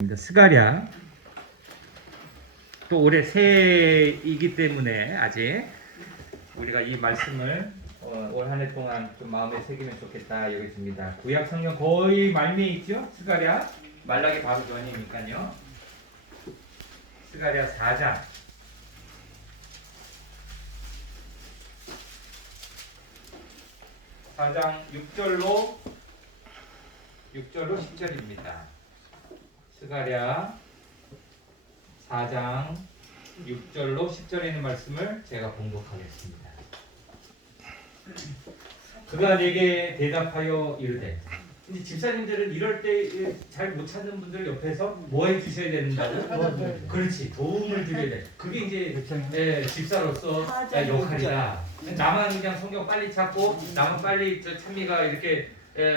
스가랴. 또 올해 새해이기 때문에 아직 우리가 이 말씀을 올 한 해 동안 좀 마음에 새기면 좋겠다 여기십니다. 구약 성경 거의 말미에 있죠. 스가랴 말라기 바로 전이니까요. 스가랴 4장 6절로 10절입니다. 스가랴 4장 6절로 10절에 있는 말씀을 제가 봉독하겠습니다. 그가 내게 대답하여 이르되. 이제 집사님들은 이럴 때 잘 못 찾는 분들 옆에서 뭐 해주셔야 된다고? 그렇지, 도움을 드려야 돼. 그게 이제 집사로서 역할이다. 나만 그냥 성경 빨리 찾고 나만 빨리 찬미가 이렇게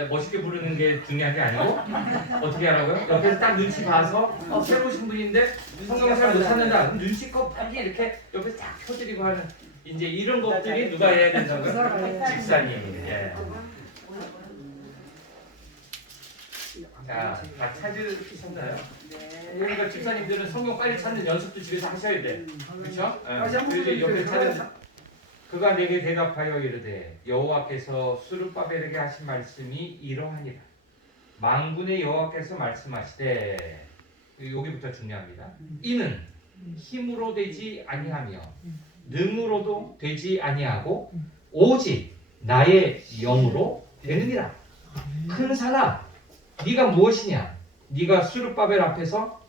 멋있게 부르는 게 중요한 게 아니고 어떻게 하라고요? 옆에서 딱 눈치 봐서 새로 오신 분인데 성경을 잘 못 찾는다. 그럼 눈치껏 빨리 이렇게 옆에서 딱 펴드리고 하는 이제 이런 것들이 누가 해야 된다고요? 집사님. 예. 자, 다 찾으셨나요? 그러니까 집사님들은 성경 빨리 찾는 연습도 집에서 하셔야 돼. 그렇죠? 그래서 옆에 찾은 그가 내게 대답하여 이르되 여호와께서 스룹바벨에게 하신 말씀이 이러하니라. 만군의 여호와께서 말씀하시되, 여기부터 중요합니다. 이는 힘으로 되지 아니하며 능으로도 되지 아니하고 오직 나의 영으로 되느니라. 큰 사람, 네가 무엇이냐? 네가 스룹바벨 앞에서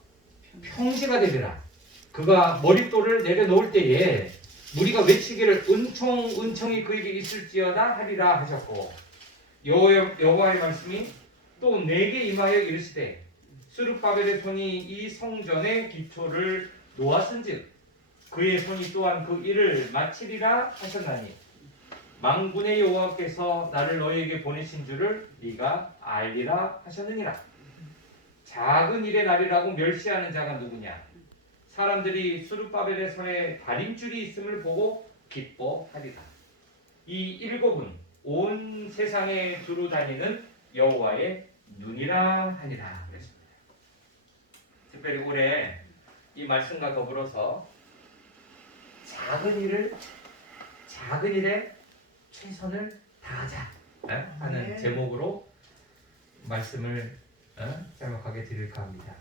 평시가 되리라. 그가 머릿돌을 내려놓을 때에 우리가 외치기를 은총이 그에게 있을지어다 하리라 하셨고, 여호와의 말씀이 또 내게 임하여 이르시되 스룹바벨의 손이 이 성전의 기초를 놓았은즉 그의 손이 또한 그 일을 마치리라 하셨나니 만군의 여호와께서 나를 너희에게 보내신 줄을 네가 알리라 하셨느니라. 작은 일의 날이라고 멸시하는 자가 누구냐? 사람들이 스룹바벨의 손에 다림줄이 있음을 보고 기뻐하리라. 이 일곱은 온 세상에 두루 다니는 여호와의 눈이라 하니라. 그랬습니다. 특별히 올해 이 말씀과 더불어서 작은 일에 최선을 다하자 하는 제목으로 말씀을 짤막하게 드릴까 합니다.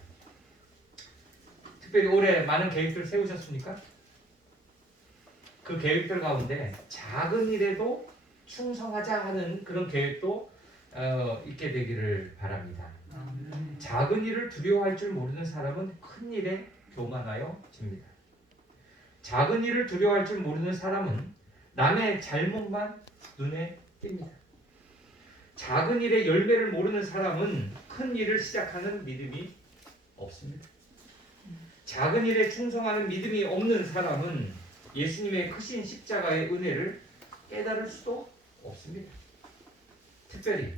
특별히 올해 많은 계획들 세우셨습니까? 그 계획들 가운데 작은 일에도 충성하자 하는 그런 계획도 있게 되기를 바랍니다. 작은 일을 두려워할 줄 모르는 사람은 큰 일에 교만하여 집니다. 작은 일을 두려워할 줄 모르는 사람은 남의 잘못만 눈에 띕니다. 작은 일의 열매를 모르는 사람은 큰 일을 시작하는 믿음이 없습니다. 작은 일에 충성하는 믿음이 없는 사람은 예수님의 크신 십자가의 은혜를 깨달을 수도 없습니다. 특별히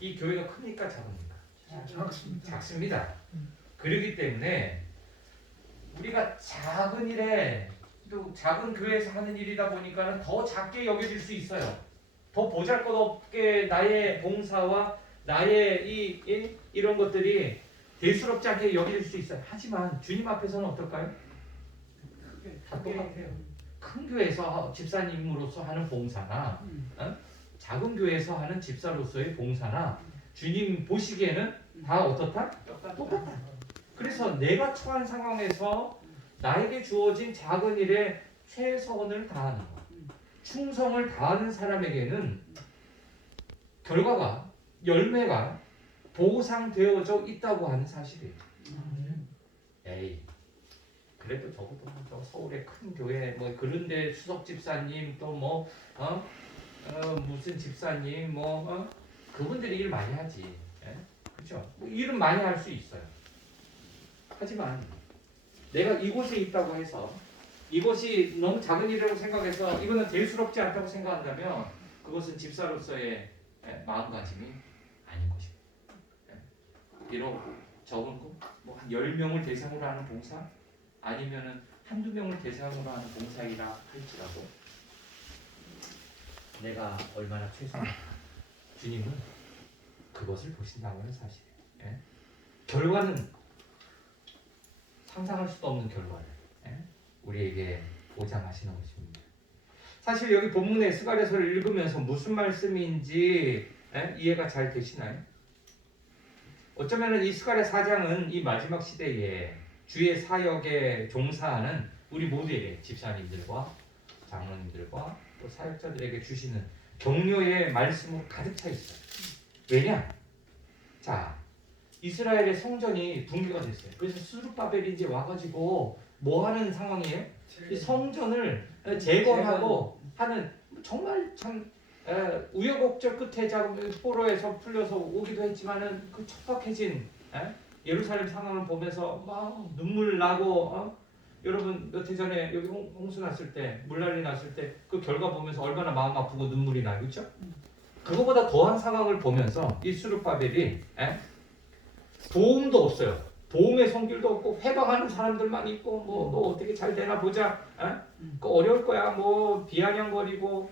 이 교회가 큽니까 작습니까? 작습니다. 그렇기 때문에 우리가 작은 일에, 또 작은 교회에서 하는 일이다 보니까 더 작게 여겨질 수 있어요. 더 보잘것없게 나의 봉사와 나의 이런 것들이 대수롭지 않게 여길 수 있어요. 하지만 주님 앞에서는 어떨까요? 다 똑같아요. 큰 교회에서 집사님으로서 하는 봉사나 작은 교회에서 하는 집사로서의 봉사나 주님 보시기에는 다 어떻다? 똑같다. 그래서 내가 처한 상황에서 나에게 주어진 작은 일에 최선을 다하는 것, 충성을 다하는 사람에게는 결과가, 열매가 보상되어져 있다고 하는 사실이에요. 에이, 그래도 저것도 저 서울의 큰 교회 뭐 그런데 수석 집사님 또 뭐 무슨 집사님 그분들이 일 많이 하지, 그렇죠? 뭐 일은 많이 할 수 있어요. 하지만 내가 이곳에 있다고 해서 이것이 너무 작은 일이라고 생각해서 이거는 대수롭지 않다고 생각한다면 그것은 집사로서의 마음가짐이 아닌 것입니다. 비록 적은 뭐한 10명을 대상으로 하는 봉사 아니면은 한두 명을 대상으로 하는 봉사이라 할지라도 내가 얼마나 최선을 주님은 그것을 보신다고 하는 사실이에요. 결과는 상상할 수도 없는 결과를 우리에게 보장하시는 것입니다. 사실 여기 본문의 스가랴서를 읽으면서 무슨 말씀인지 이해가 잘 되시나요? 어쩌면 이 스가랴 4장은 이 마지막 시대에 주의 사역에 종사하는 우리 모두에게 집사님들과 장로님들과 또 사역자들에게 주시는 격려의 말씀으로 가득 차 있어요. 왜냐? 자, 이스라엘의 성전이 붕괴가 됐어요. 그래서 스룹바벨이 이제 와가지고 뭐 하는 상황이에요? 이 성전을 재건하고 하는 정말 참 우여곡절 끝에 자금 포로에서 풀려서 오기도 했지만은 그 척박해진 예루살렘 상황을 보면서 막 눈물 나고 여러분 몇 해 전에 여기 홍수 났을 때 물난리 났을 때 그 결과 보면서 얼마나 마음 아프고 눈물이 나요, 그렇죠? 그거보다 더한 상황을 보면서 이 스룹바벨이 도움도 없어요. 도움의 손길도 없고 회방하는 사람들만 있고 뭐 너 어떻게 잘 되나 보자. 그 어려울 거야. 뭐 비아냥거리고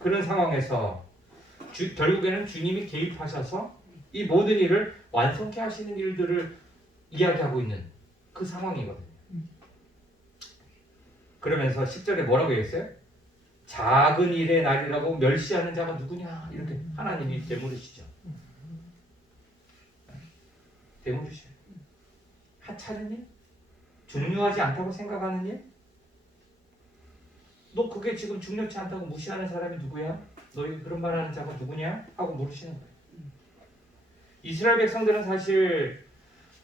그런 상황에서 결국에는 주님이 개입하셔서 이 모든 일을 완성케 하시는 일들을 이야기하고 있는 그 상황이거든요. 그러면서 10절에 뭐라고 했어요? 작은 일의 날이라고 멸시하는 자가 누구냐? 이렇게 하나님이 되물으시죠. 되물으셔요. 하찮은 일? 중요하지 않다고 생각하는 일? 너 그게 지금 중요치 않다고 무시하는 사람이 누구야? 너희 그런 말하는 자가 누구냐? 하고 물으시는 거예요. 이스라엘 백성들은 사실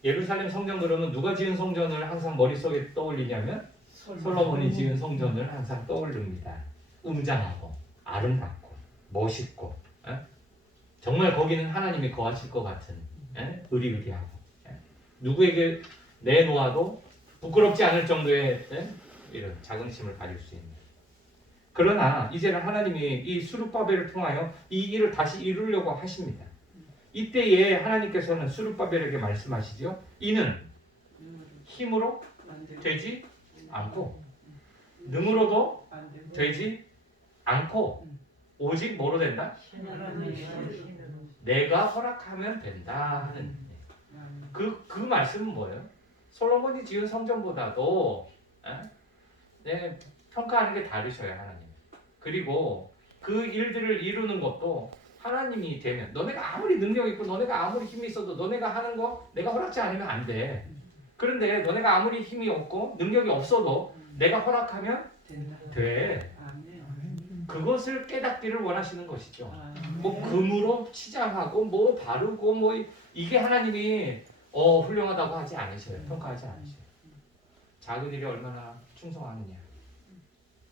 예루살렘 성전 그러면 누가 지은 성전을 항상 머릿속에 떠올리냐면 솔로몬이 지은 성전을 항상 떠올립니다. 웅장하고 아름답고 멋있고 정말 거기는 하나님이 거하실 것 같은 의리의리하고 누구에게 내놓아도 부끄럽지 않을 정도의 이런 자긍심을 가질 수 있는. 그러나 이제는 하나님이 이 스룹바벨을 통하여 이 일을 다시 이루려고 하십니다. 이때에 하나님께서는 스룹바벨에게 말씀하시죠. 이는 힘으로 되지 않고 능으로도 되지 않고 오직 뭐로 된다? 내가 허락하면 된다 하는 그 말씀은 뭐예요? 솔로몬이 지은 성전보다도 평가하는 게 다르셔요, 하나님. 그리고 그 일들을 이루는 것도 하나님이 되면 너네가 아무리 능력 있고 너네가 아무리 힘이 있어도 너네가 하는 거 내가 허락지 않으면 안 돼. 그런데 너네가 아무리 힘이 없고 능력이 없어도 내가 허락하면 돼. 그것을 깨닫기를 원하시는 것이죠. 뭐 금으로 치장하고 뭐 바르고 뭐 이게 하나님이 훌륭하다고 하지 않으셔요. 평가하지 않으셔요. 작은 일이 얼마나 충성하느냐.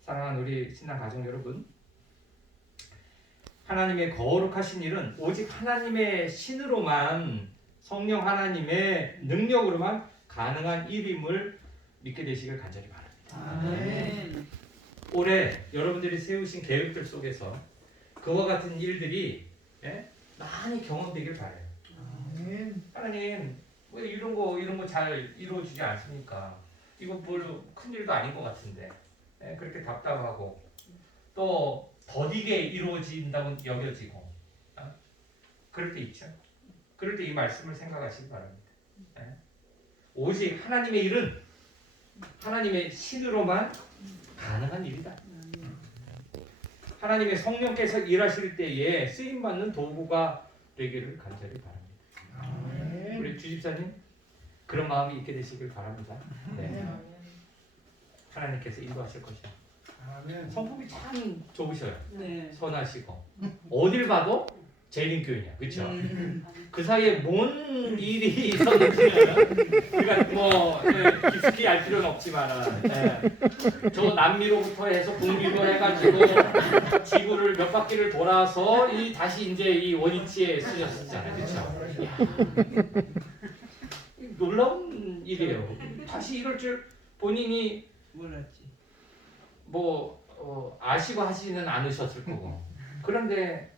사랑하는 우리 신랑 가정 여러분, 하나님의 거룩하신 일은 오직 하나님의 신으로만 성령 하나님의 능력으로만 가능한 일임을 믿게 되시길 간절히 바랍니다. 아멘. 올해 여러분들이 세우신 계획들 속에서 그와 같은 일들이 많이 경험되길 바라요. 하나님 왜 이런 거 잘 이루어지지 않습니까? 이거 별로 큰 일도 아닌 것 같은데 그렇게 답답하고 또 더디게 이루어진다고 여겨지고 그럴 때 있죠. 그럴 때 이 말씀을 생각하시기 바랍니다. 오직 하나님의 일은 하나님의 신으로만 가능한 일이다. 하나님의 성령께서 일하실 때에 쓰임받는 도구가 되기를 간절히 바랍니다. 우리 주집사님 그런 마음이 있게 되시길 바랍니다. 네. 하나님께서 인도하실 것이다. 성품이 참 좋으셔요. 네. 선하시고 어딜 봐도 재림교인이야, 그렇죠? 그 사이에 뭔 일이 있었는지는 우리가 뭐 깊숙이 알 필요는 없지만은 저 남미로부터 해서 북미로 해가지고 지구를 몇 바퀴를 돌아서 다시 이제 이 원위치에 쓰셨잖아요, 그렇죠? 놀라운 일이에요. 다시 이럴 줄 본인이 몰랐지. 아시고 하지는 않으셨을 거고. 그런데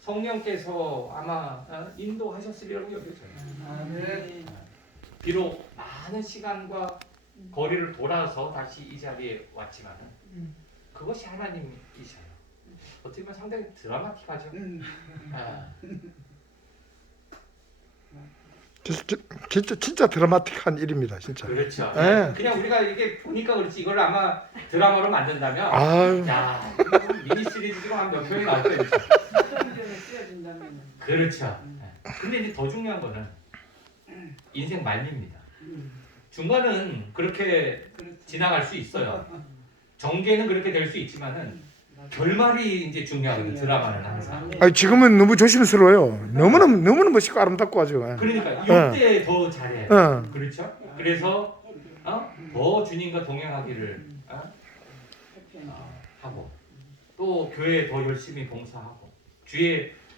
성령께서 아마 인도하셨으리라고 여겨져요. 아멘. 비록 많은 시간과 거리를 돌아서 다시 이 자리에 왔지만 그것이 하나님이셔요. 어떻게 보면 상당히 드라마틱하죠. 진짜 드라마틱한 일입니다, 진짜. 그렇죠. 예. 그냥 우리가 이게 보니까 그렇지 이걸 아마 드라마로 만든다면 아유, 야 이거 미니 시리즈가 한 몇 편이 나올 거예요. 시험전에 쓰여준다면. 그렇죠. 근데 이제 더 중요한 거는 인생 말입니다. 중간은 그렇게 그렇지. 지나갈 수 있어요. 전개는 그렇게 될 수 있지만은 결말이 이제 중요하거든. 드라마는 항상. 아니, 지금은 너무 조심스러워요. 너무나 멋있고 아름답고 아주. 예. 그러니까 이때 더 잘해. 어. 그렇죠? 그래서 더 주님과 동행하기를 하고 또 교회에 더 열심히 봉사하고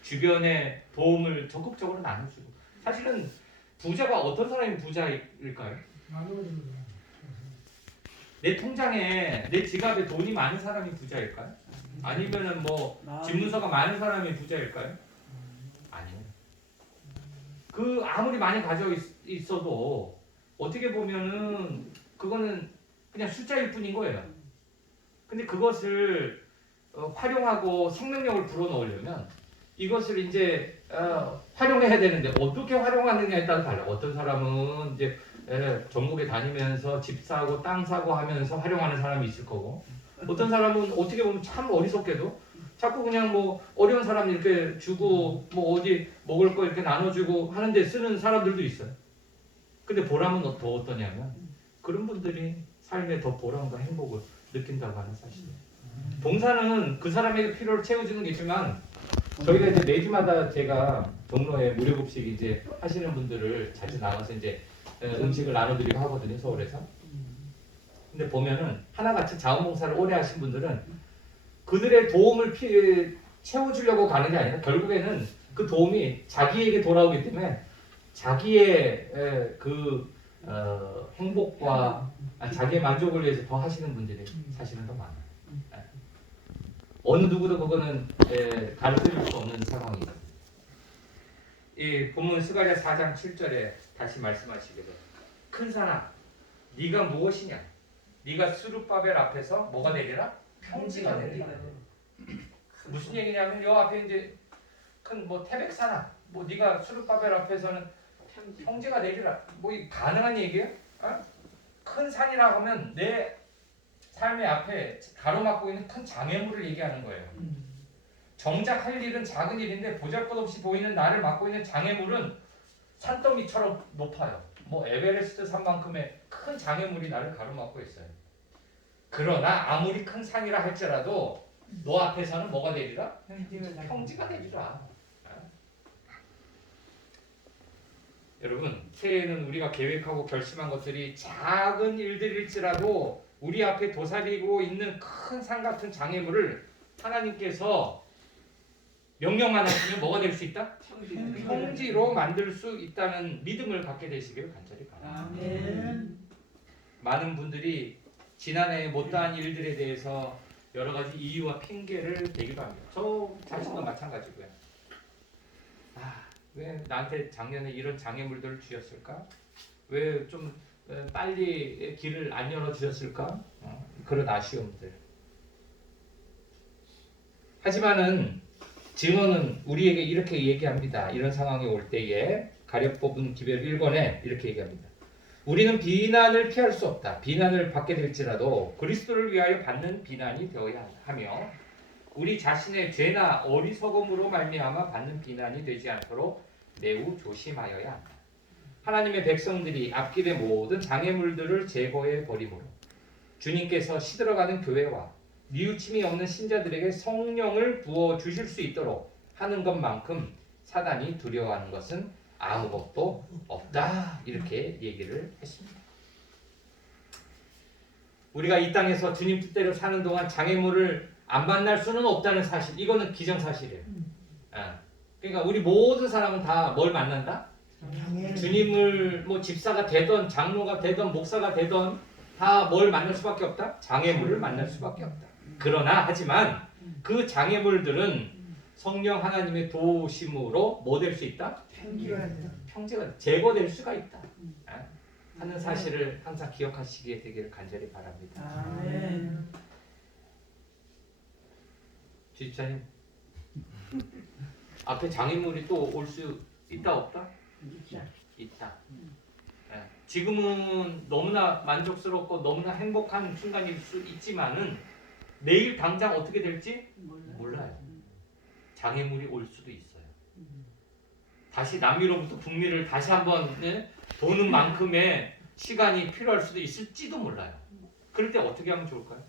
주변에 도움을 적극적으로 나눠주고. 사실은 부자가 어떤 사람이 부자일까요? 내 통장에 내 지갑에 돈이 많은 사람이 부자일까요? 아니면은 뭐 집문서가 많은 사람이 부자일까요? 아니에요. 그 아무리 많이 가지고 있어도 어떻게 보면은 그거는 그냥 숫자일 뿐인 거예요. 근데 그것을 활용하고 생명력을 불어넣으려면 이것을 이제 활용해야 되는데 어떻게 활용하느냐에 따라 달라요. 어떤 사람은 이제 전국에 다니면서 집 사고 땅 사고 하면서 활용하는 사람이 있을 거고, 어떤 사람은 어떻게 보면 참 어리석게도 자꾸 그냥 뭐 어려운 사람 이렇게 주고 뭐 어디 먹을 거 이렇게 나눠주고 하는데 쓰는 사람들도 있어요. 근데 보람은 더 어떠냐면 그런 분들이 삶에 더 보람과 행복을 느낀다고 하는 사실이에요. 봉사는 그 사람에게 필요를 채워주는 게 있지만 저희가 이제 매주마다 제가 종로에 무료급식 이제 하시는 분들을 자주 나가서 이제 음식을 나눠드리고 하거든요, 서울에서. 근데 보면은 하나같이 자원봉사를 오래 하신 분들은 그들의 도움을 채워주려고 가는 게 아니라 결국에는 그 도움이 자기에게 돌아오기 때문에 자기의 행복과 자기의 만족을 위해서 더 하시는 분들이 사실은 더 많아요. 어느 누구도 그거는 가르쳐줄 수 없는 상황이거든요. 이 본문 스가랴 4장 7절에 다시 말씀하시기를 큰 사람 네가 무엇이냐? 네가 스룹바벨 앞에서 뭐가 되리라? 평지가 되리라. 무슨 얘기냐면 요 앞에 이제 큰 뭐 태백산아 뭐 네가 스룹바벨 앞에서는 평지가 되리라. 뭐 가능한 얘기예요? 큰 산이라 하면 내 삶의 앞에 가로막고 있는 큰 장애물을 얘기하는 거예요. 정작 할 일은 작은 일인데 보잘것없이 보이는 나를 막고 있는 장애물은 산더미처럼 높아요. 뭐 에베레스트 산만큼의 큰 장애물이 나를 가로막고 있어요. 그러나 아무리 큰 산이라 할지라도 너 앞에서는 뭐가 되리라? 평지가 되리라. 여러분, 새해에는 우리가 계획하고 결심한 것들이 작은 일들일지라도 우리 앞에 도사리고 있는 큰 산 같은 장애물을 하나님께서 명령만 하시면 뭐가 될 수 있다? 평지로 만들 수 있다는 믿음을 갖게 되시길 간절히 바랍니다. 많은 분들이 지난해 못다한 일들에 대해서 여러 가지 이유와 핑계를 대기도 합니다. 저 자신도 마찬가지고요. 왜 나한테 작년에 이런 장애물들을 주셨을까? 왜 좀 빨리 길을 안 열어주셨을까? 그런 아쉬움들. 하지만은 증언은 우리에게 이렇게 얘기합니다. 이런 상황이 올 때에 가려 뽑은 기별 1권에 이렇게 얘기합니다. 우리는 비난을 피할 수 없다. 비난을 받게 될지라도 그리스도를 위하여 받는 비난이 되어야 하며 우리 자신의 죄나 어리석음으로 말미암아 받는 비난이 되지 않도록 매우 조심하여야 한다. 하나님의 백성들이 앞길의 모든 장애물들을 제거해 버림으로 주님께서 시들어가는 교회와 뉘우침이 없는 신자들에게 성령을 부어 주실 수 있도록 하는 것만큼 사단이 두려워하는 것은 아무것도 없다. 이렇게 얘기를 했습니다. 우리가 이 땅에서 주님 뜻대로 사는 동안 장애물을 안 만날 수는 없다는 사실, 이거는 기정사실이에요. 그러니까 우리 모든 사람은 다 뭘 만난다? 주님을 뭐 집사가 되던 장로가 되던 목사가 되던 다 뭘 만날 수밖에 없다? 장애물을 만날 수밖에 없다. 그러나 하지만 그 장애물들은 성령 하나님의 도우심으로 뭐 될 수 있다? 평지가 제거될 수가 있다 하는 사실을 항상 기억하시게 되기를 간절히 바랍니다. 아멘. 주집사님 앞에 장애물이 또 올 수 있다 없다? 있다. 예, 지금은 너무나 만족스럽고 너무나 행복한 순간일 수 있지만은 내일 당장 어떻게 될지 몰라요. 장애물이 올 수도 있어요. 다시 남미로부터 북미를 다시 한번 도는 만큼의 시간이 필요할 수도 있을지도 몰라요. 그럴 때 어떻게 하면 좋을까요?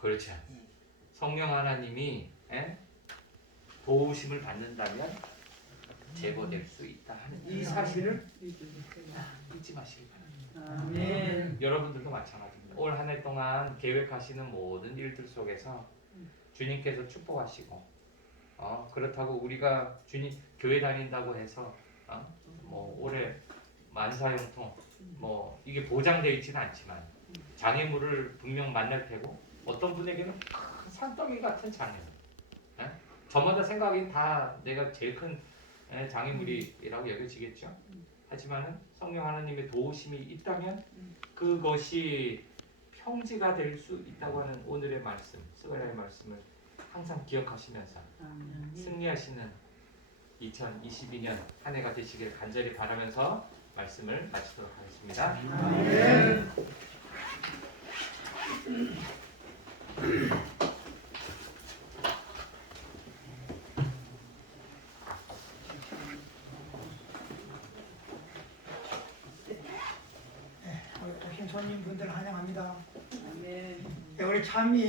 그렇지. 성령 하나님이 도우심을 받는다면 제거될 수 있다 하는 이 사실을 잊지 마시기 바랍니다. 아멘. 여러분들도 마찬가지입니다. 올 한 해 동안 계획하시는 모든 일들 속에서 주님께서 축복하시고 그렇다고 우리가 주님 교회 다닌다고 해서 뭐 올해 만사형통 뭐 이게 보장되어 있지는 않지만 장애물을 분명 만날 테고 어떤 분에게는 큰 산더미 같은 장애물 저마다 생각이 다 내가 제일 큰 장애물이라고 여겨지겠죠. 하지만은 성령 하나님의 도우심이 있다면 그것이 평지가 될 수 있다고 하는 오늘의 말씀, 스가랴의 말씀을 항상 기억하시면서 승리하시는 2022년 한 해가 되시길 간절히 바라면서 말씀을 마치도록 하겠습니다. 오신 손님분들 환영합니다. 아멘. 네, 우리 참이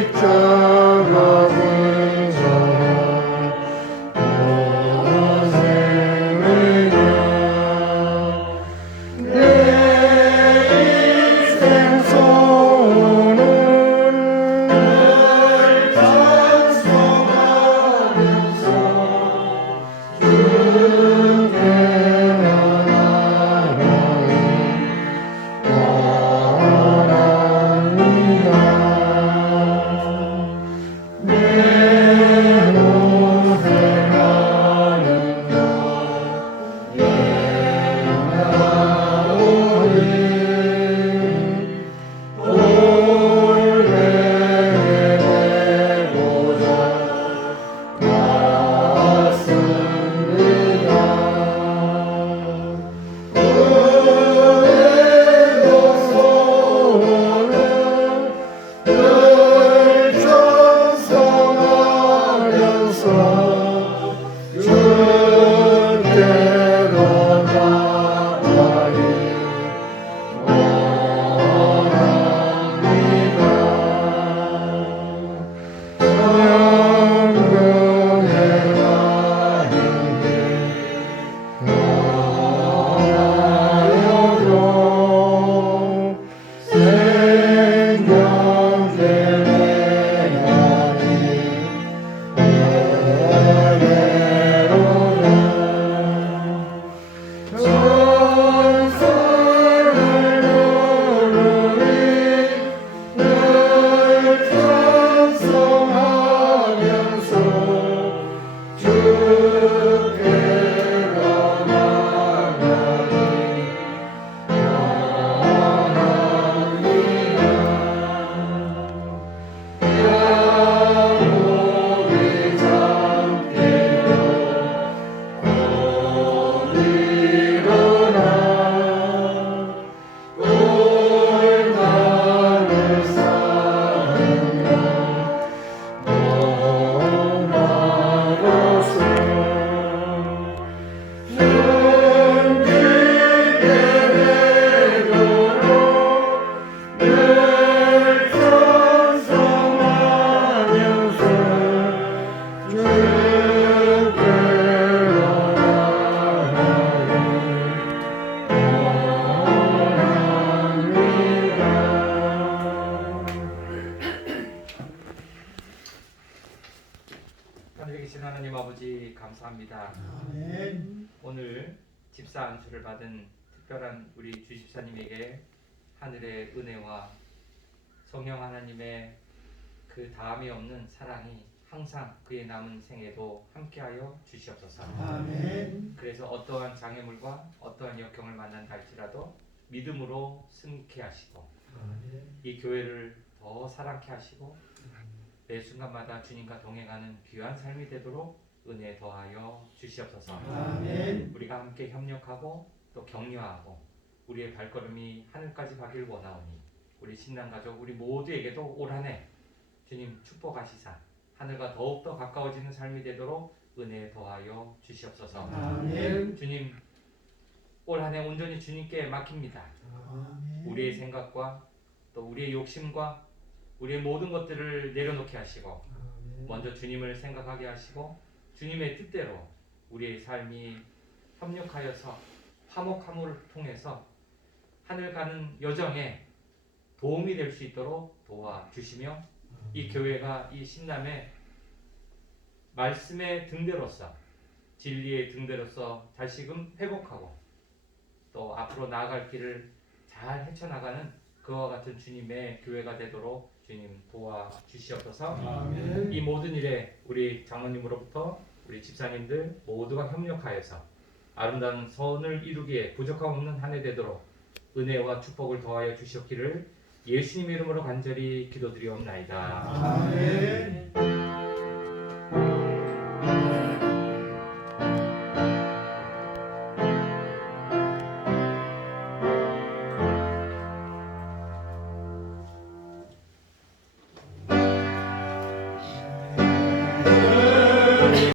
십자가 분자가 고생을 내 인생 소원을 늘 찬송하면서 주께 하늘에 계신 하나님 아버지 감사합니다. 아멘. 오늘 집사 안수를 받은 특별한 우리 주집사님에게 하늘의 은혜와 성령 하나님의 그 다함이 없는 사랑이 항상 그의 남은 생에도 함께하여 주시옵소서. 아멘. 그래서 어떠한 장애물과 어떠한 역경을 만난다 할지라도 믿음으로 승리케 하시고 이 교회를 더 사랑케 하시고 매 순간마다 주님과 동행하는 귀한 삶이 되도록 은혜 더하여 주시옵소서. 아멘. 우리가 함께 협력하고 또 격려하고 우리의 발걸음이 하늘까지 가길 원하오니 우리 신랑 가족 우리 모두에게도 올 한 해 주님 축복하시사 하늘과 더욱더 가까워지는 삶이 되도록 은혜 더하여 주시옵소서. 아멘. 주님 올 한 해 온전히 주님께 맡깁니다. 아멘. 우리의 생각과 또 우리의 욕심과 우리의 모든 것들을 내려놓게 하시고 먼저 주님을 생각하게 하시고 주님의 뜻대로 우리의 삶이 협력하여서 화목함을 통해서 하늘 가는 여정에 도움이 될 수 있도록 도와주시며 이 교회가 이 신남의 말씀의 등대로서 진리의 등대로서 다시금 회복하고 또 앞으로 나아갈 길을 잘 헤쳐나가는 그와 같은 주님의 교회가 되도록 주님 도와주시옵소서. 아멘. 이 모든 일에 우리 장로님으로부터 우리 집사님들 모두가 협력하여서 아름다운 선을 이루기에 부족함 없는 한 해 되도록 은혜와 축복을 더하여 주시옵기를 예수님의 이름으로 간절히 기도드리옵나이다. 아멘.